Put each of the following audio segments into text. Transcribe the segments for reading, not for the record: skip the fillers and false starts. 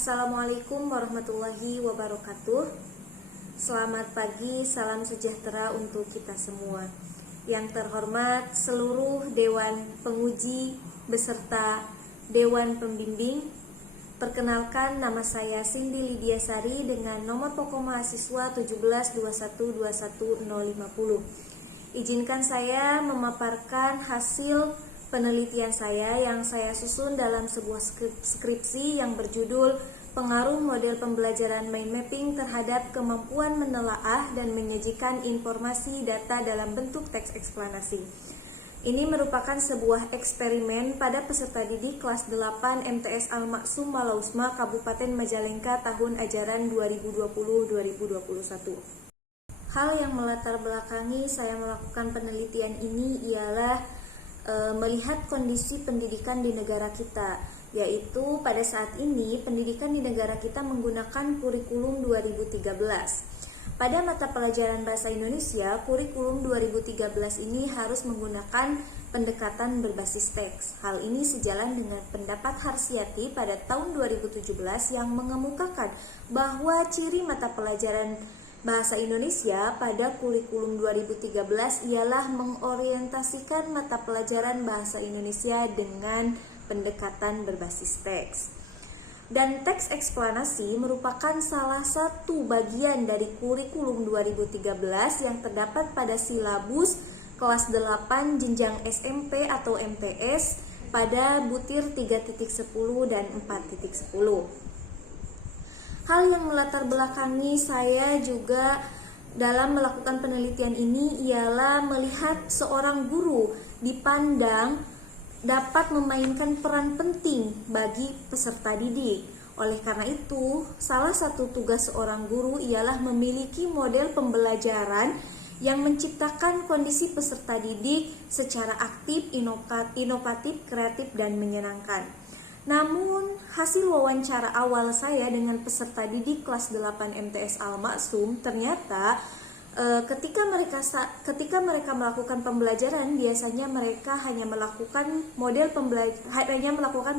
Assalamualaikum warahmatullahi wabarakatuh. Selamat pagi, salam sejahtera untuk kita semua. Yang terhormat seluruh Dewan Penguji beserta Dewan Pembimbing. Perkenalkan, nama saya Cindy Lydia Sari dengan nomor pokok mahasiswa 1721211050. Izinkan saya memaparkan hasil penelitian saya yang saya susun dalam sebuah skripsi yang berjudul Pengaruh Model Pembelajaran Mind Mapping terhadap Kemampuan Menelaah dan Menyajikan Informasi Data dalam bentuk teks eksplanasi. Ini merupakan sebuah eksperimen pada peserta didik kelas 8 MTS Al-Maksum Malausma, Kabupaten Majalengka tahun ajaran 2020-2021. Hal yang melatar belakangi saya melakukan penelitian ini ialah melihat kondisi pendidikan di negara kita, yaitu pada saat ini pendidikan di negara kita menggunakan kurikulum 2013. Pada mata pelajaran Bahasa Indonesia, kurikulum 2013 ini harus menggunakan pendekatan berbasis teks. Hal ini sejalan dengan pendapat Harsiati pada tahun 2017 yang mengemukakan bahwa ciri mata pelajaran Bahasa Indonesia pada kurikulum 2013 ialah mengorientasikan mata pelajaran Bahasa Indonesia dengan pendekatan berbasis teks. Dan teks eksplanasi merupakan salah satu bagian dari kurikulum 2013 yang terdapat pada silabus kelas 8 jenjang SMP atau MTS pada butir 3.10 dan 4.10. Hal yang melatar belakangi saya juga dalam melakukan penelitian ini ialah melihat seorang guru dipandang dapat memainkan peran penting bagi peserta didik. Oleh karena itu, salah satu tugas seorang guru ialah memiliki model pembelajaran yang menciptakan kondisi peserta didik secara aktif, inovatif, kreatif, dan menyenangkan. Namun, hasil wawancara awal saya dengan peserta didik kelas 8 MTS Al-Maksum ternyata ketika mereka melakukan pembelajaran, biasanya mereka hanya melakukan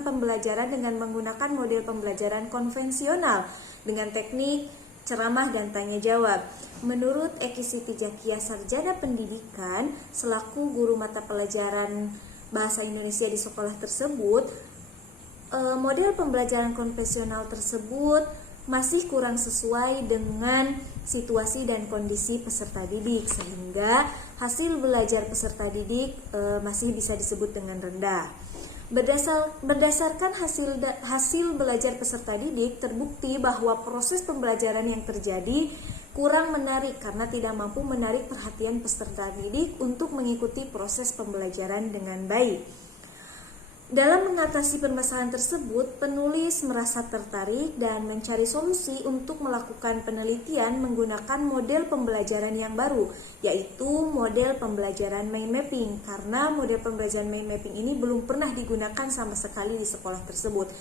pembelajaran dengan menggunakan model pembelajaran konvensional dengan teknik ceramah dan tanya jawab. Menurut Eki Siti Jakia, sarjana pendidikan selaku guru mata pelajaran Bahasa Indonesia di sekolah tersebut, model pembelajaran konvensional tersebut masih kurang sesuai dengan situasi dan kondisi peserta didik, sehingga hasil belajar peserta didik masih bisa disebut dengan rendah. Berdasarkan hasil belajar peserta didik, terbukti bahwa proses pembelajaran yang terjadi kurang menarik karena tidak mampu menarik perhatian peserta didik untuk mengikuti proses pembelajaran dengan baik. Dalam mengatasi permasalahan tersebut, penulis merasa tertarik dan mencari solusi untuk melakukan penelitian menggunakan model pembelajaran yang baru, yaitu model pembelajaran mind mapping, karena model pembelajaran mind mapping ini belum pernah digunakan sama sekali di sekolah tersebut.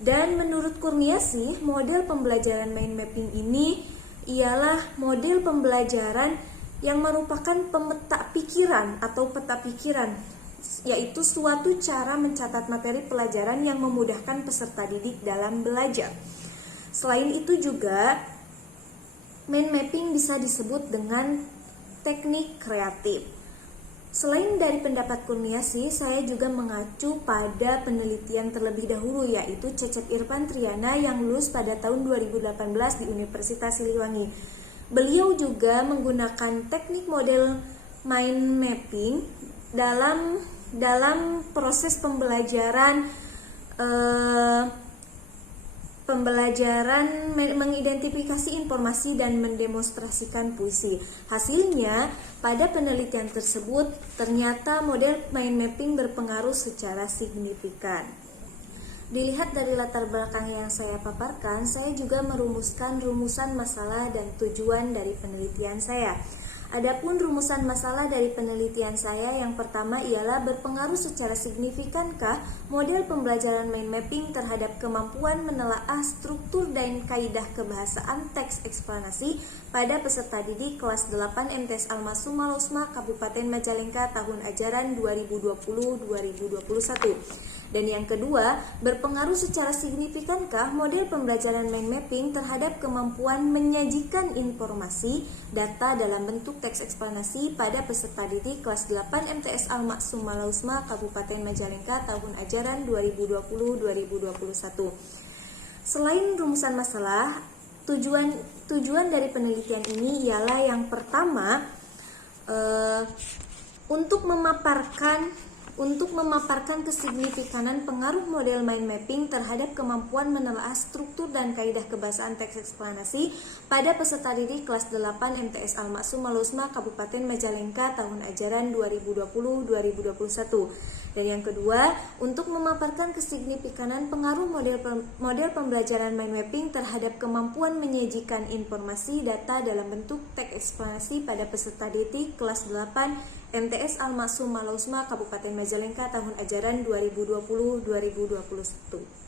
Dan menurut Kurniasih, model pembelajaran mind mapping ini ialah model pembelajaran yang merupakan peta pikiran, yaitu suatu cara mencatat materi pelajaran yang memudahkan peserta didik dalam belajar. Selain itu juga, mind mapping bisa disebut dengan teknik kreatif. Selain dari pendapat Kurniasih, saya juga mengacu pada penelitian terlebih dahulu, yaitu Cecep Irfan Triana yang lulus pada tahun 2018 di Universitas Siliwangi. Beliau juga menggunakan teknik model mind mapping dalam proses pembelajaran mengidentifikasi informasi dan mendemonstrasikan puisi. Hasilnya, pada penelitian tersebut ternyata model mind mapping berpengaruh secara signifikan. Dilihat dari latar belakang yang saya paparkan, saya juga merumuskan rumusan masalah dan tujuan dari penelitian saya. Adapun rumusan masalah dari penelitian saya yang pertama ialah berpengaruh secara signifikankah model pembelajaran mind mapping terhadap kemampuan menelaah struktur dan kaidah kebahasaan teks eksplanasi pada peserta didik kelas 8 MTS Al-Maksum Malausma, Kabupaten Majalengka tahun ajaran 2020-2021. Dan yang kedua, berpengaruh secara signifikankah model pembelajaran mind mapping terhadap kemampuan menyajikan informasi data dalam bentuk teks eksplanasi pada peserta didik kelas 8 MTS Al-Maksum Malausma Kabupaten Majalengka tahun ajaran 2020-2021. Selain rumusan masalah, tujuan dari penelitian ini ialah yang pertama, untuk memaparkan kesignifikanan pengaruh model mind mapping terhadap kemampuan menelaah struktur dan kaidah kebahasaan teks eksplanasi pada peserta didik kelas 8 MTS Al-Maksum Malausma Kabupaten Majalengka tahun ajaran 2020-2021. Dan yang kedua, untuk memaparkan kesignifikanan pengaruh model pembelajaran mind mapping terhadap kemampuan menyajikan informasi data dalam bentuk teks eksplanasi pada peserta didik kelas 8 MTS Al-Maksum Malausma Kabupaten Majalengka tahun ajaran 2020-2021.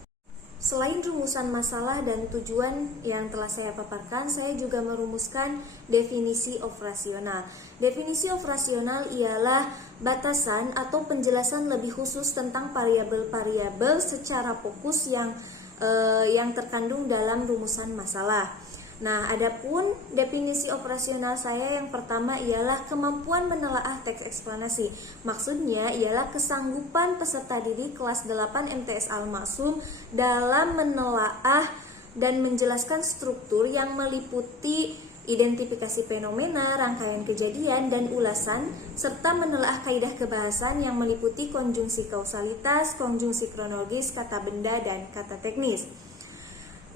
Selain rumusan masalah dan tujuan yang telah saya paparkan, saya juga merumuskan definisi operasional. Definisi operasional ialah batasan atau penjelasan lebih khusus tentang variabel-variabel secara fokus yang terkandung dalam rumusan masalah. Nah, adapun definisi operasional saya yang pertama ialah kemampuan menelaah teks eksplanasi. Maksudnya ialah kesanggupan peserta didik kelas 8 MTS Al-Maksum dalam menelaah dan menjelaskan struktur yang meliputi identifikasi fenomena, rangkaian kejadian, dan ulasan, serta menelaah kaidah kebahasan yang meliputi konjungsi kausalitas, konjungsi kronologis, kata benda, dan kata teknis.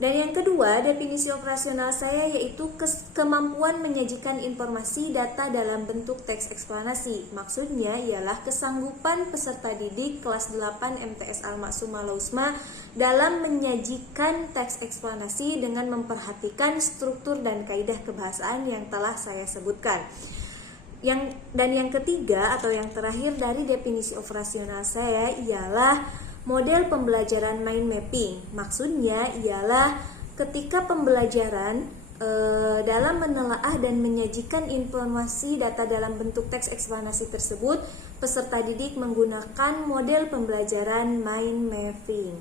Dan yang kedua, definisi operasional saya yaitu kemampuan menyajikan informasi data dalam bentuk teks eksplanasi. Maksudnya ialah kesanggupan peserta didik kelas 8 MTS Al-Maksum Malausma dalam menyajikan teks eksplanasi dengan memperhatikan struktur dan kaidah kebahasaan yang telah saya sebutkan. Dan yang ketiga atau yang terakhir dari definisi operasional saya ialah model pembelajaran mind mapping. Maksudnya ialah ketika pembelajaran dalam menelaah dan menyajikan informasi data dalam bentuk teks eksplanasi tersebut, peserta didik menggunakan model pembelajaran mind mapping.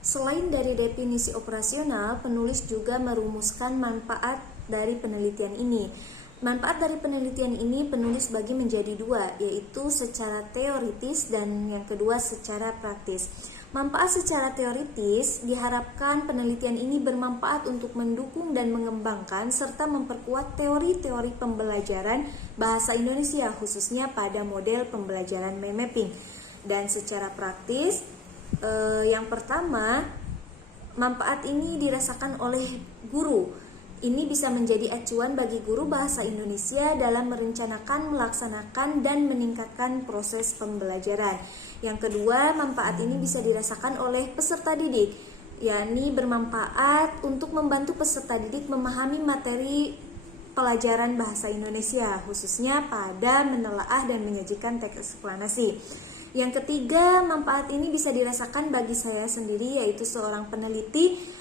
Selain dari definisi operasional, penulis juga merumuskan manfaat dari penelitian ini. Manfaat dari penelitian ini penulis bagi menjadi dua, yaitu secara teoritis dan yang kedua secara praktis. Manfaat secara teoritis diharapkan penelitian ini bermanfaat untuk mendukung dan mengembangkan serta memperkuat teori-teori pembelajaran bahasa Indonesia khususnya pada model pembelajaran mind mapping. Dan secara praktis, yang pertama, manfaat ini dirasakan oleh guru. Ini bisa menjadi acuan bagi guru bahasa Indonesia dalam merencanakan, melaksanakan, dan meningkatkan proses pembelajaran. Yang kedua, manfaat ini bisa dirasakan oleh peserta didik, yakni bermanfaat untuk membantu peserta didik memahami materi pelajaran bahasa Indonesia, khususnya pada menelaah dan menyajikan teks eksplanasi. Yang ketiga, manfaat ini bisa dirasakan bagi saya sendiri, yaitu seorang peneliti.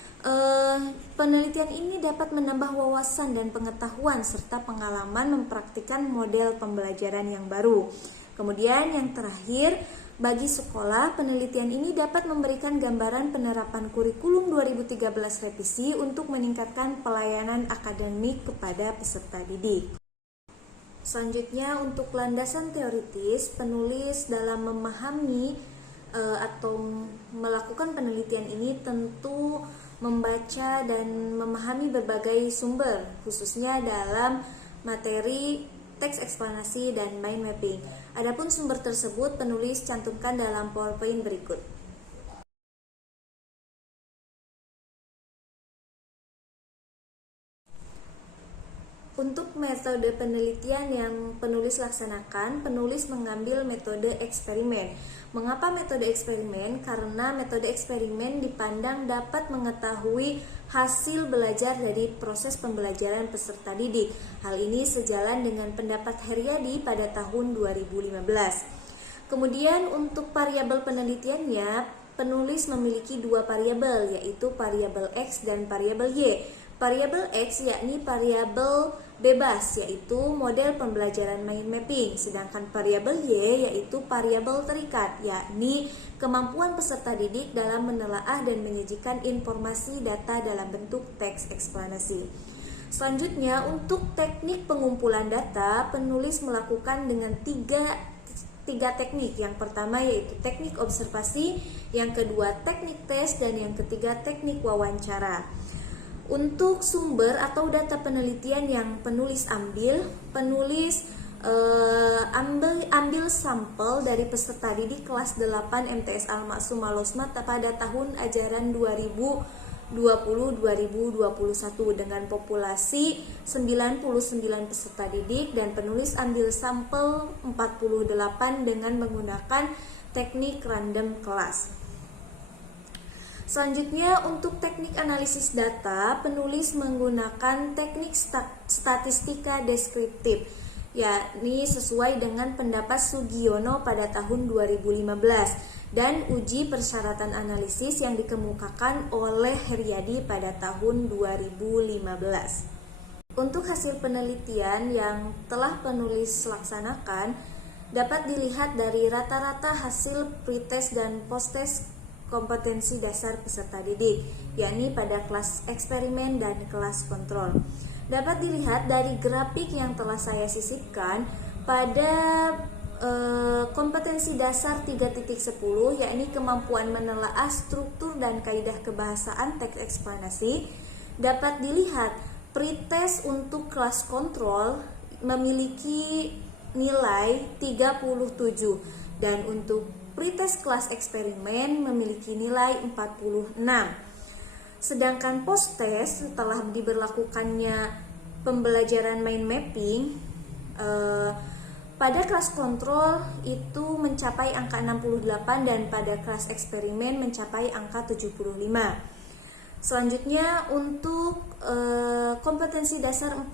Penelitian ini dapat menambah wawasan dan pengetahuan serta pengalaman mempraktikkan model pembelajaran yang baru. Kemudian yang terakhir, bagi sekolah, penelitian ini dapat memberikan gambaran penerapan kurikulum 2013 revisi untuk meningkatkan pelayanan akademik kepada peserta didik. Selanjutnya, untuk landasan teoritis, penulis dalam memahami atau melakukan penelitian ini tentu membaca dan memahami berbagai sumber, khususnya dalam materi teks eksplanasi dan mind mapping. Adapun sumber tersebut penulis cantumkan dalam PowerPoint berikut. Untuk metode penelitian yang penulis laksanakan, penulis mengambil metode eksperimen. Mengapa metode eksperimen? Karena metode eksperimen dipandang dapat mengetahui hasil belajar dari proses pembelajaran peserta didik. Hal ini sejalan dengan pendapat Heriadi pada tahun 2015. Kemudian untuk variabel penelitiannya, penulis memiliki dua variabel, yaitu variabel X dan variabel Y. Variabel X yakni variabel bebas, yaitu model pembelajaran mind mapping. Sedangkan variabel Y yaitu variabel terikat, yakni kemampuan peserta didik dalam menelaah dan menyajikan informasi data dalam bentuk teks eksplanasi. Selanjutnya, untuk teknik pengumpulan data, penulis melakukan dengan tiga teknik. Yang pertama yaitu teknik observasi, yang kedua teknik tes, dan yang ketiga teknik wawancara. Untuk sumber atau data penelitian yang penulis ambil ambil sampel dari peserta didik kelas 8 MTS Al-Ma'sum Al-Osma pada tahun ajaran 2020-2021 dengan populasi 99 peserta didik, dan penulis ambil sampel 48 dengan menggunakan teknik random kelas. Selanjutnya, untuk teknik analisis data, penulis menggunakan teknik statistika deskriptif, yakni sesuai dengan pendapat Sugiono pada tahun 2015, dan uji persyaratan analisis yang dikemukakan oleh Heriadi pada tahun 2015. Untuk hasil penelitian yang telah penulis laksanakan, dapat dilihat dari rata-rata hasil pretest dan posttest kompetensi dasar peserta didik, yakni pada kelas eksperimen dan kelas kontrol. Dapat dilihat dari grafik yang telah saya sisipkan pada kompetensi dasar 3.10, yakni kemampuan menelaah struktur dan kaidah kebahasaan teks eksplanasi. Dapat dilihat pretest untuk kelas kontrol memiliki nilai 37, dan untuk pretest kelas eksperimen memiliki nilai 46. Sedangkan posttest setelah diberlakukannya pembelajaran mind mapping pada kelas kontrol itu mencapai angka 68, dan pada kelas eksperimen mencapai angka 75. Selanjutnya, untuk kompetensi dasar 4.10,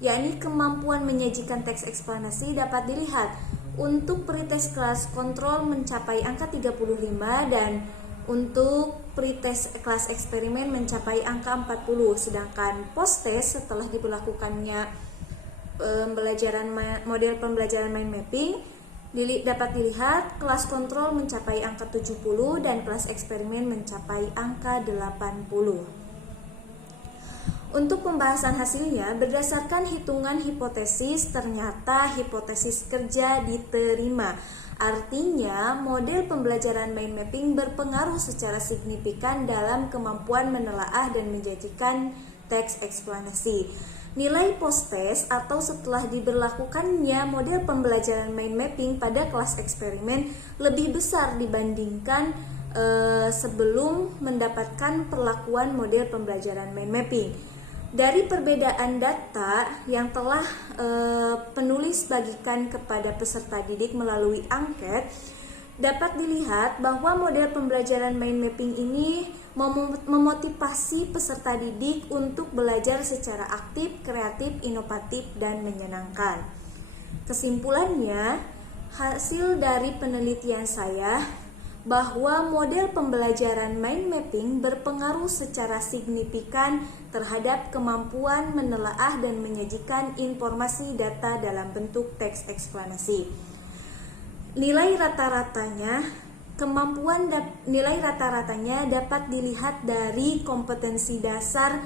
yakni kemampuan menyajikan teks eksplanasi, dapat dilihat untuk pretest kelas kontrol mencapai angka 35, dan untuk pretest kelas eksperimen mencapai angka 40. Sedangkan posttest setelah diberlakukannya model pembelajaran mind mapping, dapat dilihat kelas kontrol mencapai angka 70 dan kelas eksperimen mencapai angka 80. Untuk pembahasan hasilnya, berdasarkan hitungan hipotesis, ternyata hipotesis kerja diterima. Artinya, model pembelajaran mind mapping berpengaruh secara signifikan dalam kemampuan menelaah dan menyajikan teks eksplanasi. Nilai posttest atau setelah diberlakukannya model pembelajaran mind mapping pada kelas eksperimen lebih besar dibandingkan sebelum mendapatkan perlakuan model pembelajaran mind mapping. Dari perbedaan data yang telah penulis bagikan kepada peserta didik melalui angket, dapat dilihat bahwa model pembelajaran mind mapping ini memotivasi peserta didik untuk belajar secara aktif, kreatif, inovatif, dan menyenangkan. Kesimpulannya, hasil dari penelitian saya bahwa model pembelajaran mind mapping berpengaruh secara signifikan terhadap kemampuan menelaah dan menyajikan informasi data dalam bentuk teks eksplanasi. Nilai rata-ratanya dapat dilihat dari kompetensi dasar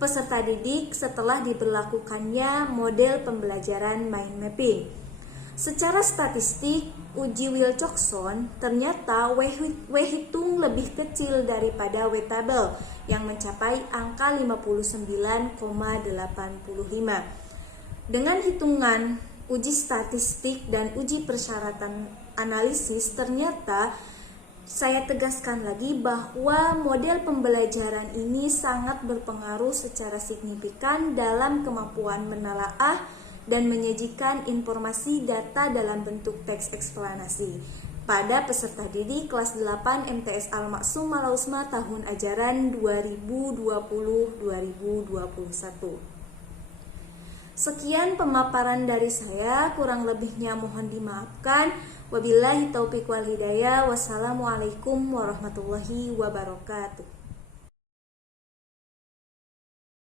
peserta didik setelah diberlakukannya model pembelajaran mind mapping. Secara statistik, uji Wilcoxon ternyata W-hitung lebih kecil daripada W-table yang mencapai angka 59,85. Dengan hitungan uji statistik dan uji persyaratan analisis, ternyata saya tegaskan lagi bahwa model pembelajaran ini sangat berpengaruh secara signifikan dalam kemampuan menelaah dan menyajikan informasi data dalam bentuk teks eksplanasi pada peserta didik kelas 8 MTS Al-Ma'sum Al-Osma tahun ajaran 2020-2021. Sekian pemaparan dari saya, kurang lebihnya mohon dimaafkan. Wabillahi taufiq wal hidayah. Wassalamualaikum warahmatullahi wabarakatuh.